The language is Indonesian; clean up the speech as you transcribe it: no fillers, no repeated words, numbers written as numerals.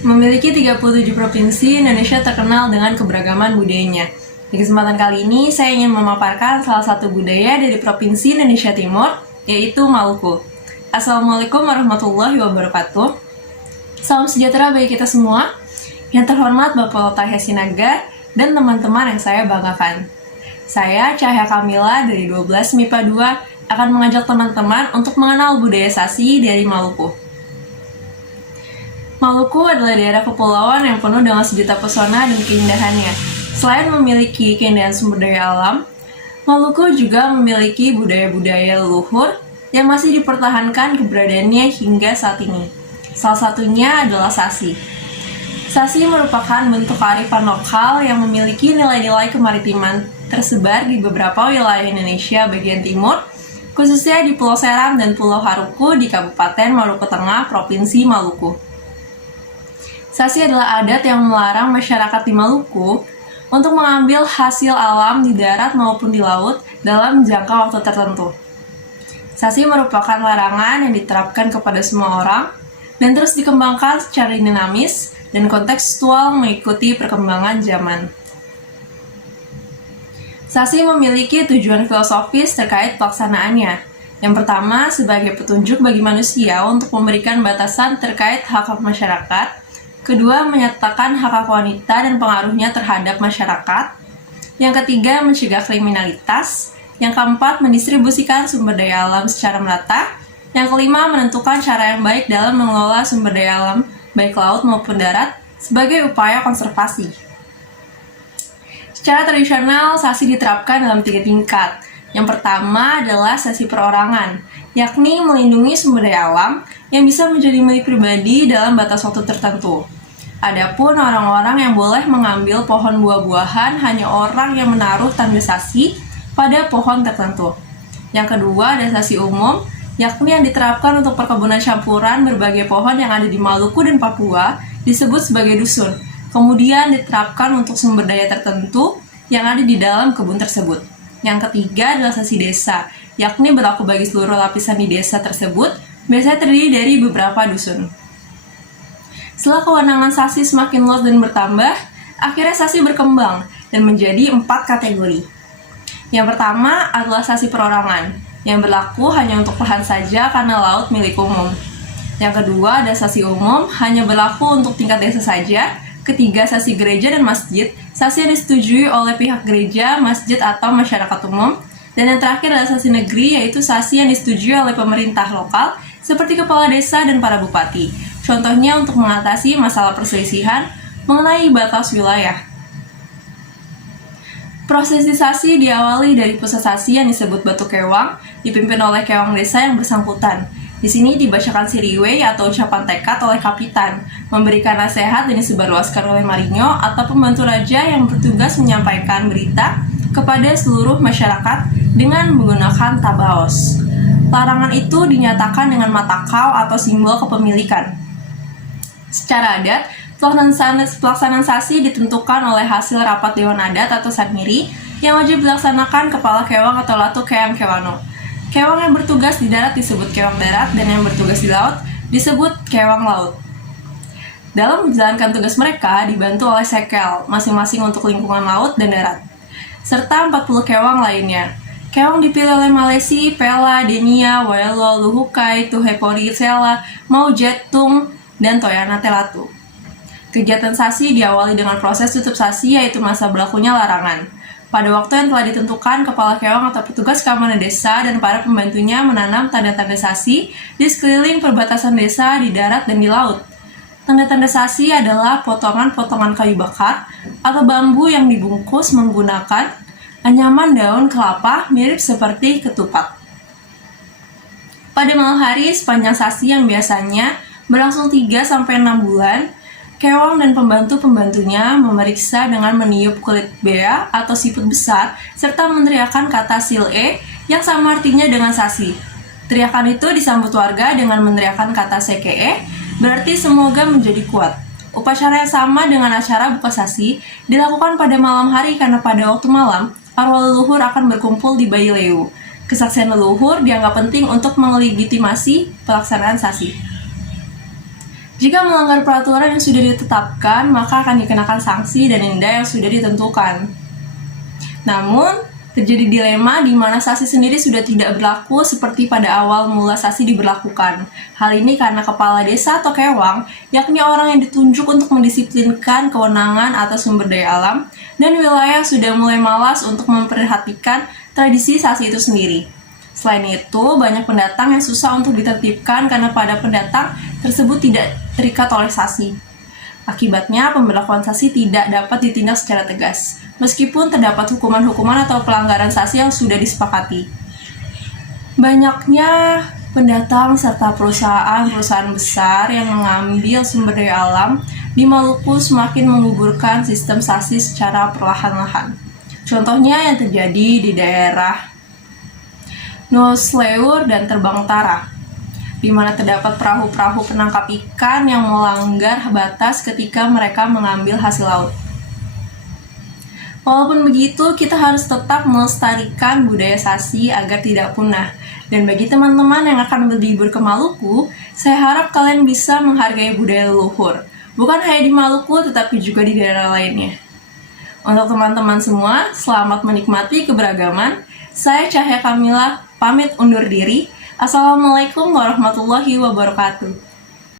Memiliki 37 provinsi, Indonesia terkenal dengan keberagaman budayanya. Di kesempatan kali ini, saya ingin memaparkan salah satu budaya dari Provinsi Indonesia Timur, yaitu Maluku. Assalamualaikum warahmatullahi wabarakatuh. Salam sejahtera bagi kita semua. Yang terhormat Bapak Lotahya Sinaga dan teman-teman yang saya banggakan. Saya, Cahya Kamila dari 12 MIPA 2, akan mengajak teman-teman untuk mengenal budaya Sasi dari Maluku. Maluku adalah daerah kepulauan yang penuh dengan sejuta pesona dan keindahannya. Selain memiliki keindahan sumber daya alam, Maluku juga memiliki budaya-budaya leluhur yang masih dipertahankan keberadaannya hingga saat ini. Salah satunya adalah Sasi. Sasi merupakan bentuk kearifan lokal yang memiliki nilai-nilai kemaritiman tersebar di beberapa wilayah Indonesia bagian timur, khususnya di Pulau Seram dan Pulau Haruku di Kabupaten Maluku Tengah, Provinsi Maluku. Sasi adalah adat yang melarang masyarakat di Maluku untuk mengambil hasil alam di darat maupun di laut dalam jangka waktu tertentu. Sasi merupakan larangan yang diterapkan kepada semua orang dan terus dikembangkan secara dinamis dan kontekstual mengikuti perkembangan zaman. Sasi memiliki tujuan filosofis terkait pelaksanaannya. Yang pertama, sebagai petunjuk bagi manusia untuk memberikan batasan terkait hak-hak masyarakat. Kedua, menyatakan hak-hak wanita dan pengaruhnya terhadap masyarakat. Yang ketiga, mencegah kriminalitas. Yang keempat, mendistribusikan sumber daya alam secara merata. Yang kelima, menentukan cara yang baik dalam mengelola sumber daya alam, baik laut maupun darat, sebagai upaya konservasi. Secara tradisional, Sasi diterapkan dalam 3 tingkat. Yang pertama adalah sasi perorangan, yakni melindungi sumber daya alam yang bisa menjadi milik pribadi dalam batas waktu tertentu. Adapun orang-orang yang boleh mengambil pohon buah-buahan hanya orang yang menaruh tanda sasi pada pohon tertentu. Yang kedua ada sasi umum, yakni yang diterapkan untuk perkebunan campuran berbagai pohon yang ada di Maluku dan Papua disebut sebagai dusun. Kemudian diterapkan untuk sumber daya tertentu yang ada di dalam kebun tersebut. Yang ketiga adalah sasi desa, yakni berlaku bagi seluruh lapisan di desa tersebut, biasanya terdiri dari beberapa dusun. Setelah kewenangan Sasi semakin luas dan bertambah, akhirnya Sasi berkembang dan menjadi 4 kategori. Yang pertama adalah sasi perorangan, yang berlaku hanya untuk lahan saja karena laut milik umum. Yang kedua ada sasi umum, hanya berlaku untuk tingkat desa saja. Ketiga, sasi gereja dan masjid, sasi yang disetujui oleh pihak gereja, masjid, atau masyarakat umum. Dan yang terakhir adalah sasi negeri, yaitu sasi yang disetujui oleh pemerintah lokal, seperti kepala desa dan para bupati. Contohnya untuk mengatasi masalah perselisihan mengenai batas wilayah. Prosesi sasi diawali dari pusat sasi yang disebut Batu Kewang, dipimpin oleh kewang desa yang bersangkutan. Di sini dibacakan siriwe atau ucapan tekad oleh kapitan, memberikan nasihat dan disebarluaskan oleh marinyo atau pembantu raja yang bertugas menyampaikan berita kepada seluruh masyarakat dengan menggunakan tabaos. Larangan itu dinyatakan dengan matakau atau simbol kepemilikan. Secara adat, pelaksanaan sasi ditentukan oleh hasil rapat Dewan Adat atau Sanmiri yang wajib dilaksanakan kepala kewang atau latu keang kewano. Kewang yang bertugas di darat disebut kewang darat dan yang bertugas di laut disebut kewang laut. Dalam menjalankan tugas mereka dibantu oleh sekel, masing-masing untuk lingkungan laut dan darat, serta 40 kewang lainnya. Kewang dipilih oleh Malesi, Pela, Denia, Waelo, Luhukai, Tuhepori, Sela, Maujetung, dan Toyana Telatu. Kegiatan sasi diawali dengan proses tutup sasi, yaitu masa berlakunya larangan. Pada waktu yang telah ditentukan, kepala kewang atau petugas keamanan desa dan para pembantunya menanam tanda-tanda sasi di sekeliling perbatasan desa di darat dan di laut. Tanda-tanda sasi adalah potongan-potongan kayu bakar atau bambu yang dibungkus menggunakan anyaman daun kelapa mirip seperti ketupat. Pada malam hari, sepanjang sasi yang biasanya berlangsung 3-6 bulan, kewang dan pembantu-pembantunya memeriksa dengan meniup kulit bea atau siput besar serta meneriakkan kata sil-e yang sama artinya dengan sasi. Teriakan itu disambut warga dengan meneriakkan kata seke-e, berarti semoga menjadi kuat. Upacara yang sama dengan acara buka sasi dilakukan pada malam hari karena pada waktu malam, arwah leluhur akan berkumpul di Bayi Leu. Kesaksian leluhur dianggap penting untuk melegitimasi pelaksanaan sasi. Jika melanggar peraturan yang sudah ditetapkan, maka akan dikenakan sanksi dan denda yang sudah ditentukan. Namun, terjadi dilema di mana sanksi sendiri sudah tidak berlaku seperti pada awal mula sanksi diberlakukan. Hal ini karena kepala desa atau kewang, yakni orang yang ditunjuk untuk mendisiplinkan kewenangan atas sumber daya alam, dan wilayah sudah mulai malas untuk memperhatikan tradisi sanksi itu sendiri. Selain itu, banyak pendatang yang susah untuk ditertibkan karena pada pendatang tersebut tidak terikat oleh sanksi. Akibatnya, pemberlakuan sanksi tidak dapat ditindak secara tegas, meskipun terdapat hukuman-hukuman atau pelanggaran sanksi yang sudah disepakati. Banyaknya pendatang serta perusahaan-perusahaan besar yang mengambil sumber daya alam di Maluku semakin menggugurkan sistem sanksi secara perlahan-lahan. Contohnya yang terjadi di daerah Nusleur dan Terbang Utara, di mana terdapat perahu-perahu penangkap ikan yang melanggar batas ketika mereka mengambil hasil laut. Walaupun begitu, kita harus tetap melestarikan budaya sanksi agar tidak punah. Dan bagi teman-teman yang akan berlibur ke Maluku, saya harap kalian bisa menghargai budaya leluhur. Bukan hanya di Maluku, tetapi juga di daerah lainnya. Untuk teman-teman semua, selamat menikmati keberagaman. Saya Cahya Kamila, pamit undur diri. Assalamualaikum warahmatullahi wabarakatuh.